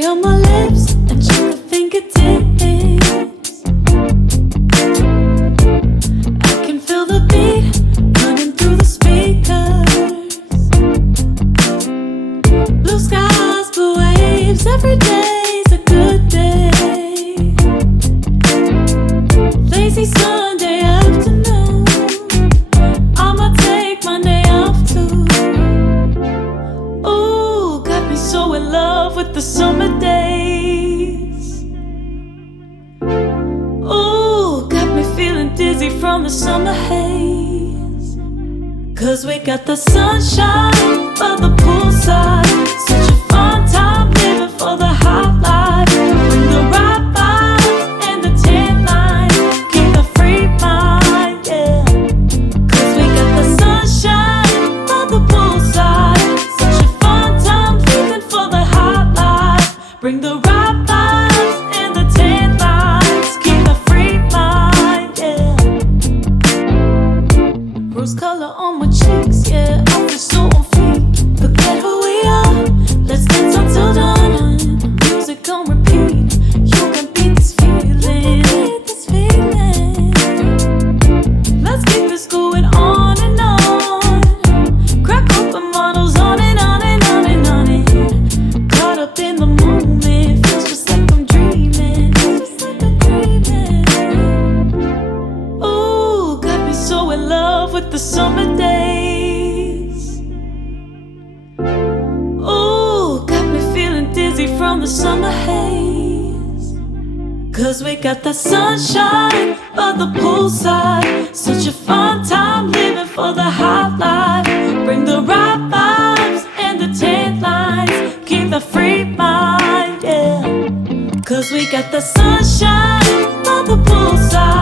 cherry on my lips and chocolate fingertips. I can feel the beat running through the speakers. Blue skies, blue waves, every day's a good day. Lazy Sunday afternoon, I'ma take my day off too. Ooh, got me so in love with the summer days. Ooh, got me feeling dizzy from the summer haze. 'Cause we got the sunshine by the poolside, such a fun time living for the hot life. Bring the right vibes and the tan lines, keep the free mind, yeah. 'Cause we got the sunshine by the poolside, such a fun time living for the hot life. Bring the right vibes and the tan lines, keep the free mind, yeah. Rose color on my cheeks, yeah, I feel so on fleek. Forget who we are, let's dance until dawn. Music on repeat, you can beat this feeling. Let's keep this going on and on. Crack open bottles on and on and on and on and caught up in the moment, feels just like I'm dreaming. Ooh, got me so in love with the summer days. Ooh, got me feeling dizzy from the summer haze. 'Cause we got the sunshine by the poolside, such a fun time living for the hot life. Bring the right vibes and the tan lines, keep the free mind, yeah. 'Cause we got the sunshine by the poolside.